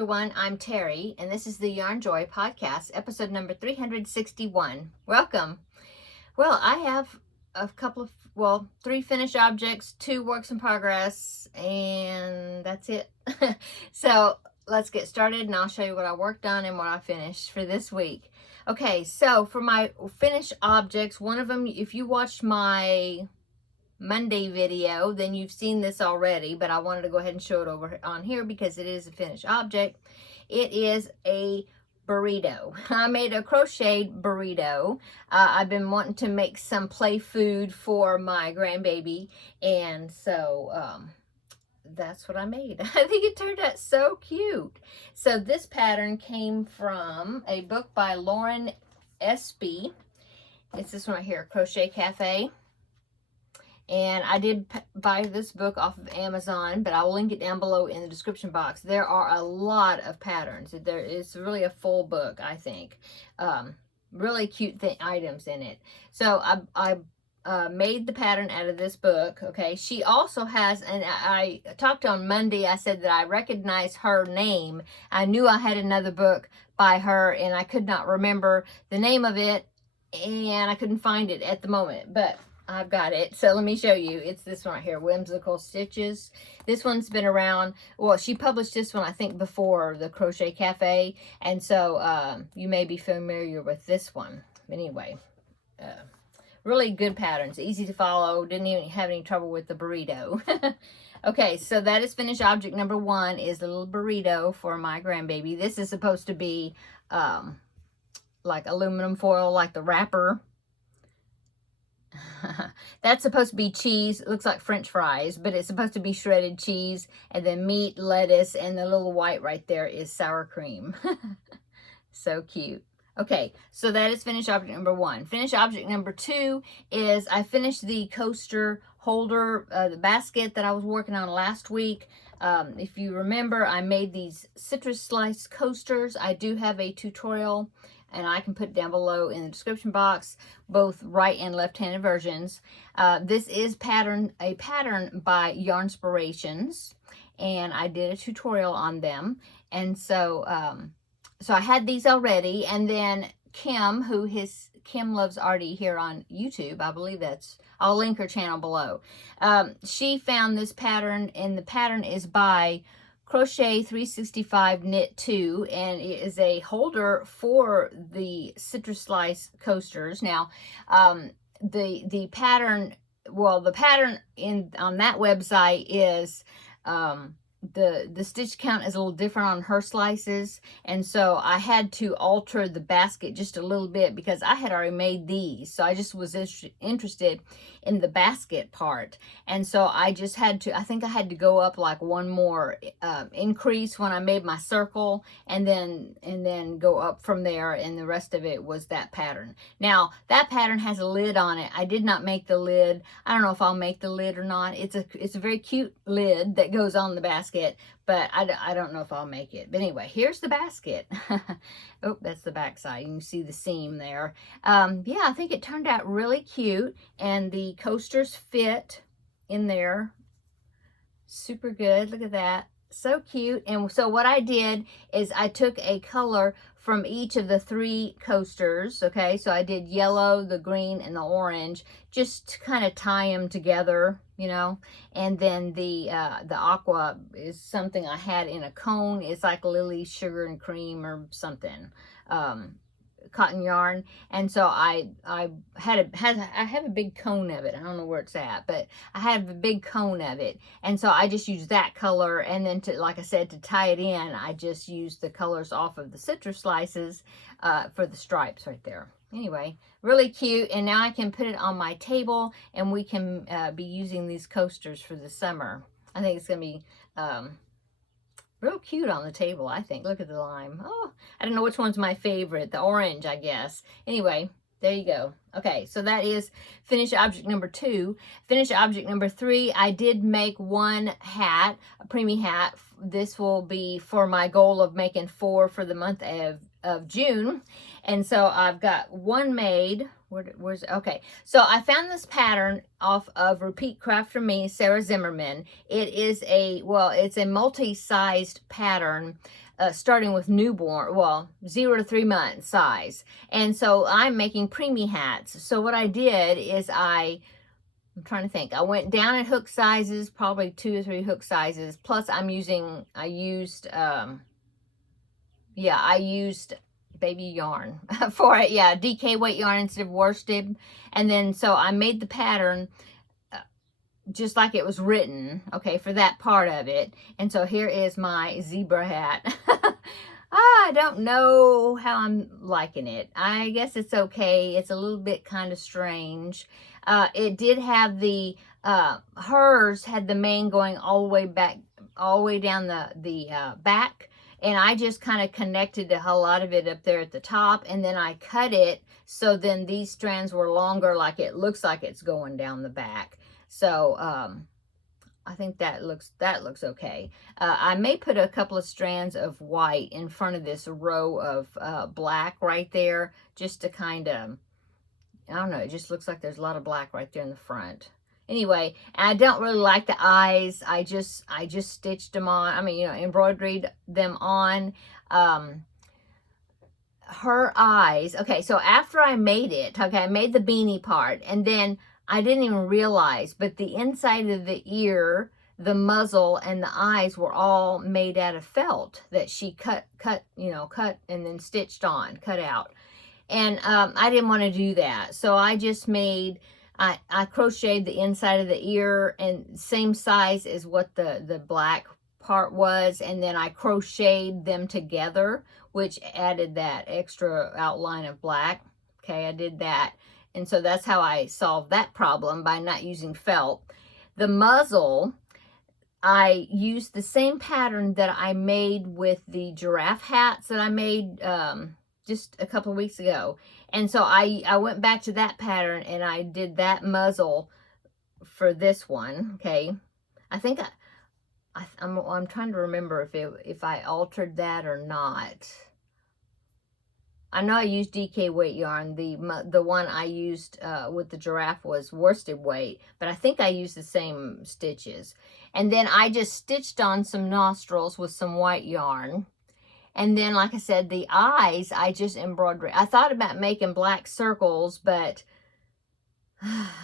everyone, I'm Terry, and this is the Yarn Joy Podcast, episode number 361. Welcome. Well, I have a couple of, three finished objects, 2 works in progress, and that's it. So let's get started, and I'll show you what I worked on and what I finished for this week. Okay, so for my finished objects, one of them, if you watched my Monday video, then you've seen this already, but I wanted to go ahead and show it over on here because it is a finished object. It is a burrito. I made a crocheted burrito. I've been wanting to make some play food for my grandbaby, and so that's what I made. I think it turned out so cute. So this pattern came from a book by Lauren Espy. It's this one right here, Crochet Cafe. And I did buy this book off of Amazon, but I will link it down below in the description box. There are a lot of patterns. There is really a full book, I think. Really cute items in it. So I made the pattern out of this book, okay? She also has, and I talked on Monday, I said that I recognized her name. I knew I had another book by her, and I could not remember the name of it, and I couldn't find it at the moment, but I've got it. So let me show you. It's this one right here, Whimsical Stitches. This one's been around. Well, she published this one, I think, before the Crochet Cafe. And so you may be familiar with this one. Anyway, really good patterns. Easy to follow. Didn't even have any trouble with the burrito. Okay, so that is finished object number 1, is the little burrito for my grandbaby. This is supposed to be like aluminum foil, like the wrapper. That's supposed to be cheese. It looks like French fries, but it's supposed to be shredded cheese, and then meat, lettuce, and the little white right there is sour cream. So cute. Okay, so that is finished object number 1. Finished object number 2 is I finished the coaster holder, the basket that I was working on last week. If you remember, I made these citrus slice coasters. I do have a tutorial, and I can put it down below in the description box, both right and left-handed versions. This is a pattern by Yarnspirations, and I did a tutorial on them. And so, so I had these already, and then Kim, Kim Loves Artie here on YouTube, I believe I'll link her channel below. She found this pattern, and the pattern is by Crochet 365 Knit 2, and it is a holder for the citrus slice coasters. Now, the pattern, the pattern on that website is the stitch count is a little different on her slices, and so I had to alter the basket just a little bit because I had already made these, so I just was interested in the basket part, and so I just had to, I think I had to go up like one more increase when I made my circle, and then go up from there, and the rest of it was that pattern. Now that pattern has a lid on it. I did not make the lid. I don't know if I'll make the lid or not. It's a very cute lid that goes on the basket, but I don't know if I'll make it. But anyway, here's the basket. Oh, that's the back side. You can see the seam there. Yeah, I think it turned out really cute, and the coasters fit in there super good. Look at that. So cute. And so what I did is I took a color from each of the 3 coasters, okay? So I did yellow, the green, and the orange, just to kind of tie them together, you know? And then the aqua is something I had in a cone. It's like Lily Sugar and Cream or something. Cotton yarn, and so I have a big cone of it. I don't know where it's at, but I have a big cone of it, and so I just used that color, and then to, like I said, to tie it in, I just used the colors off of the citrus slices for the stripes right there. Anyway, really cute, and now I can put it on my table, and we can be using these coasters for the summer. I think it's gonna be real cute on the table, I think. Look at the lime. Oh, I don't know which one's my favorite. The orange, I guess. Anyway, there you go. Okay, so that is finished object number 2. Finished object number 3, I did make one hat, a preemie hat. This will be for my goal of making 4 for the month of June. And so I've got one made. Where's okay? So I found this pattern off of Repeat Craft for Me, Sarah Zimmerman. It is it's a multi-sized pattern, starting with newborn, 0 to 3 months size. And so I'm making preemie hats. So what I did is I'm trying to think. I went down in hook sizes, probably 2 or 3 hook sizes. Plus I used baby yarn for it. Yeah, DK weight yarn instead of worsted. And then so I made the pattern just like it was written, okay, for that part of it. And so here is my zebra hat. I don't know how I'm liking it. I guess it's okay. It's a little bit kind of strange. It did have the hers had the mane going all the way back, all the way down the back. And I just kind of connected a whole lot of it up there at the top, and then I cut it so then these strands were longer, like it looks like it's going down the back. So I think that looks okay. I may put a couple of strands of white in front of this row of black right there, just to kind of, I don't know, it just looks like there's a lot of black right there in the front. Anyway, I don't really like the eyes. I just stitched them on. I mean, you know, embroidered them on. Her eyes. Okay, so after I made it, okay, I made the beanie part, and then I didn't even realize, but the inside of the ear, the muzzle, and the eyes were all made out of felt that she cut and then stitched on, cut out. And I didn't want to do that, so I just made. I crocheted the inside of the ear and same size as what the black part was, and then I crocheted them together, which added that extra outline of black. Okay, I did that. And so that's how I solved that problem, by not using felt. The muzzle, I used the same pattern that I made with the giraffe hats that I made just a couple of weeks ago. And so I went back to that pattern and I did that muzzle for this one. Okay, I think I'm trying to remember if I altered that or not. I know I used DK weight yarn. The one I used with the giraffe was worsted weight, but I think I used the same stitches. And then I just stitched on some nostrils with some white yarn. And then, like I said, the eyes, I just embroidered. I thought about making black circles, but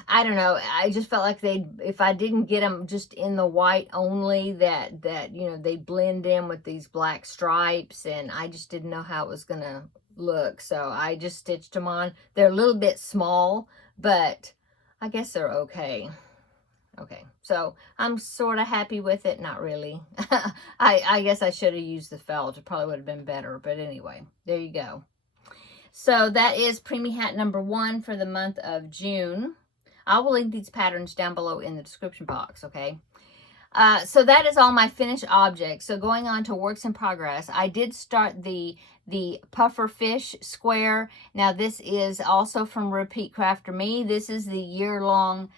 I don't know. I just felt like if I didn't get them just in the white only, that they blend in with these black stripes, and I just didn't know how it was going to look. So I just stitched them on. They're a little bit small, but I guess they're okay. Okay, so I'm sort of happy with it. Not really. I guess I should have used the felt. It probably would have been better. But anyway, there you go. So that is preemie hat number 1 for the month of June. I will link these patterns down below in the description box, okay? So that is all my finished objects. So going on to works in progress, I did start the puffer fish square. Now this is also from Repeat Craft for Me. This is the year-long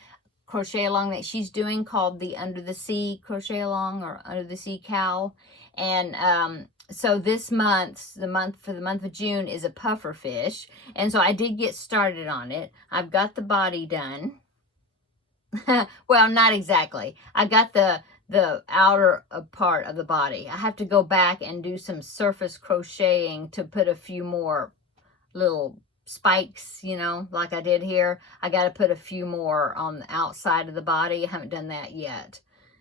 crochet along that she's doing, called the Under the Sea crochet along, or Under the Sea cowl. And so this month, for the month of June, is a puffer fish. And so I did get started on it. I've got the body done. Well, not exactly. I got the outer part of the body. I have to go back and do some surface crocheting to put a few more little spikes, like I did here. I got to put a few more on the outside of the body. I haven't done that yet.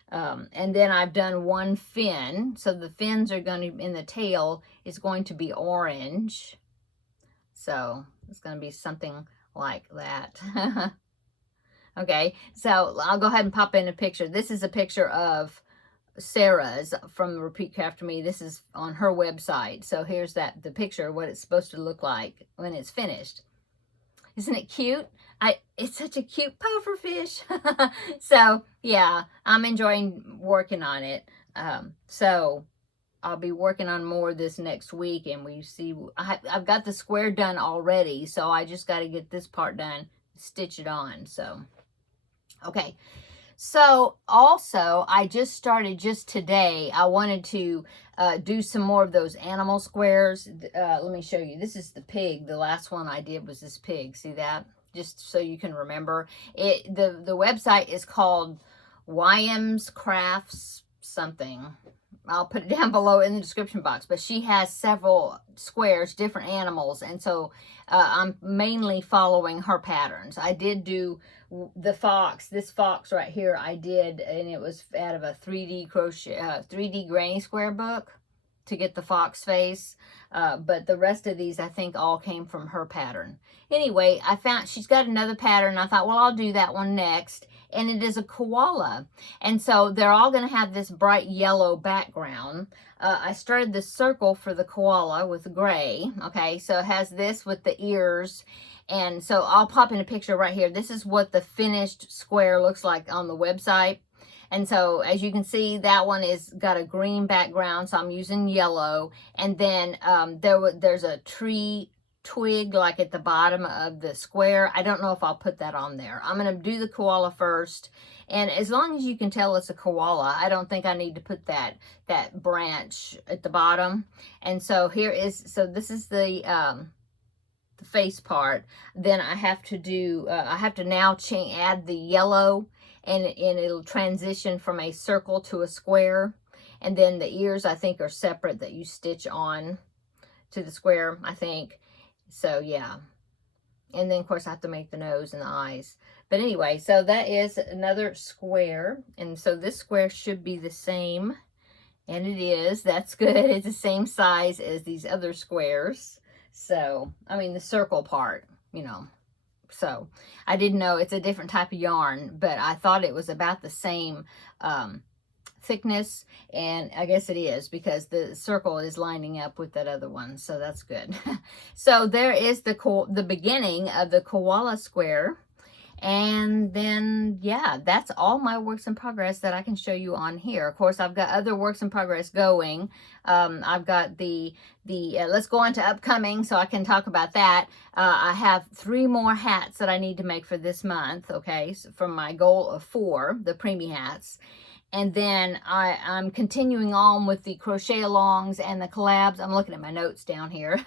And then I've done one fin. So the fins are going to, in the tail, is going to be orange. So it's going to be something like that. Okay, so I'll go ahead and pop in a picture. This is a picture of Sarah's from Repeat Craft for Me. This is on her website. So here's the picture of what it's supposed to look like when it's finished. Isn't it cute? It's such a cute puffer fish. So yeah, I'm enjoying working on it. So I'll be working on more this next week, and we see. I've got the square done already, so I just got to get this part done, stitch it on. So okay. So also, I just started just today. I wanted to do some more of those animal squares. Let me show you. This is the pig. The last one I did was this pig. See that? Just so you can remember. The website is called YM's Crafts something. I'll put it down below in the description box. But she has several squares, different animals. And so I'm mainly following her patterns. I did do the fox. This fox right here I did. And it was out of a 3D crochet, 3D granny square book to get the fox face. But the rest of these I think all came from her pattern. Anyway, I found she's got another pattern. I thought, well, I'll do that one next. And it is a koala. And so they're all going to have this bright yellow background. I started the circle for the koala with gray. Okay, so it has this with the ears. And so I'll pop in a picture right here. This is what the finished square looks like on the website. And so as you can see, that one is got a green background. So I'm using yellow. And then there's a tree twig like at the bottom of the square. I don't know if I'll put that on there. I'm going to do the koala first, and as long as you can tell it's a koala, I don't think I need to put that branch at the bottom. And so here is, so this is the face part. Then I have to do I have to now add the yellow, and it'll transition from a circle to a square. And then the ears I think are separate that you stitch on to the square, I think. So yeah, and then of course I have to make the nose and the eyes. But anyway, so that is another square, and so this square should be the same, and it is. That's good. It's the same size as these other squares. So I mean the circle part, you know. So I didn't know it's a different type of yarn, but I thought it was about the same thickness, and I guess it is because the circle is lining up with that other one, so that's good. So there is the beginning of the koala square, and then yeah, that's all my works in progress that I can show you on here. Of course, I've got other works in progress going. I've got the let's go on to upcoming so I can talk about that. I have 3 more hats that I need to make for this month, okay, so from my goal of 4, the preemie hats. And then I'm continuing on with the crochet alongs and the collabs. I'm looking at my notes down here.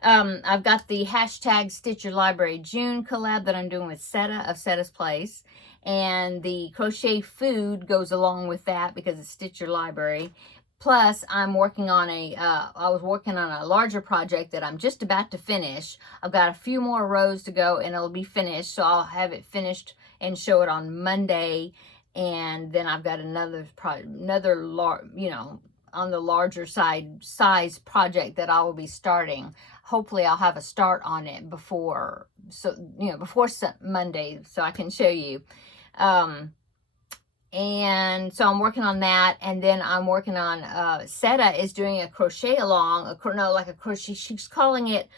I've got the hashtag Stitch Your Library June collab that I'm doing with Seta of Seta's Place. And the crochet food goes along with that because it's Stitch Your Library. Plus, I'm working on I was working on a larger project that I'm just about to finish. I've got a few more rows to go and it'll be finished. So I'll have it finished and show it on Monday. And then I've got another you know, on the larger size project that I will be starting. Hopefully I'll have a start on it before, so you know, before Monday, so I can show you. And so I'm working on that, and then I'm working on Seta is doing a crochet along, like a crochet. She's calling it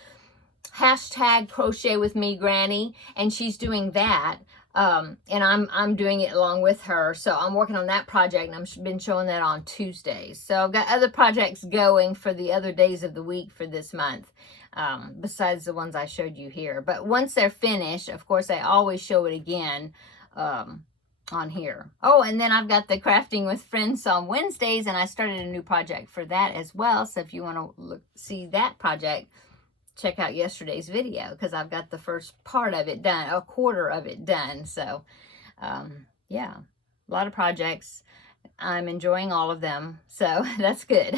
hashtag Crochet with Me Granny, and she's doing that. And I'm doing it along with her. So I'm working on that project, and I've been showing that on Tuesdays. So I've got other projects going for the other days of the week for this month, besides the ones I showed you here. But once they're finished, of course, I always show it again on here. Oh, and then I've got the Crafting with Friends on Wednesdays, and I started a new project for that as well. So if you want to see that project, check out yesterday's video, because I've got the first part of it done, a quarter of it done. So yeah, a lot of projects. I'm enjoying all of them, so that's good.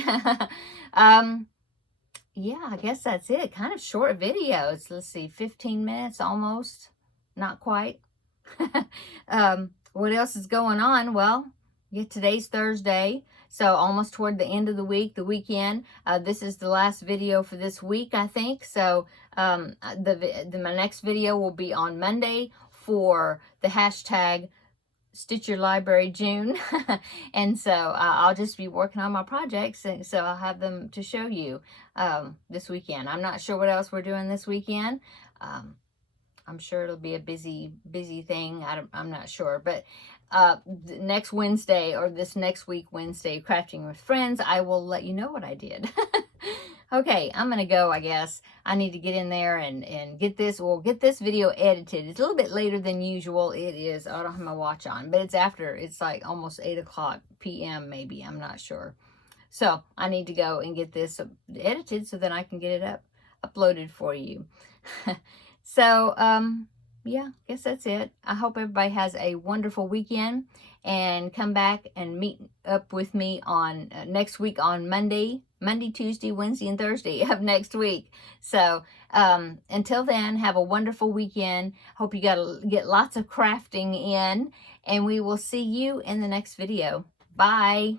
Yeah, I guess that's it. Kind of short videos. Let's see, 15 minutes almost, not quite. What else is going on? Well, yeah, today's Thursday, so almost toward the end of the week, the weekend. This is the last video for this week, I think. So my next video will be on Monday for the hashtag Stitch Your Library June. And so I'll just be working on my projects, and so I'll have them to show you this weekend. I'm not sure what else we're doing this weekend. I'm sure it'll be a busy thing. I'm not sure, but next Wednesday, or this next week Wednesday, Crafting with Friends, I will let you know what I did. Okay, I'm gonna go, I guess. I need to get in there and get this video edited. It's a little bit later than usual. It is, I don't have my watch on, but it's like almost 8 o'clock p.m. maybe, I'm not sure. So I need to go and get this edited so then I can get it uploaded for you. So, yeah, I guess that's it. I hope everybody has a wonderful weekend, and come back and meet up with me on next week on Monday, Tuesday, Wednesday, and Thursday of next week. So until then, have a wonderful weekend. Hope you get lots of crafting in, and we will see you in the next video. Bye.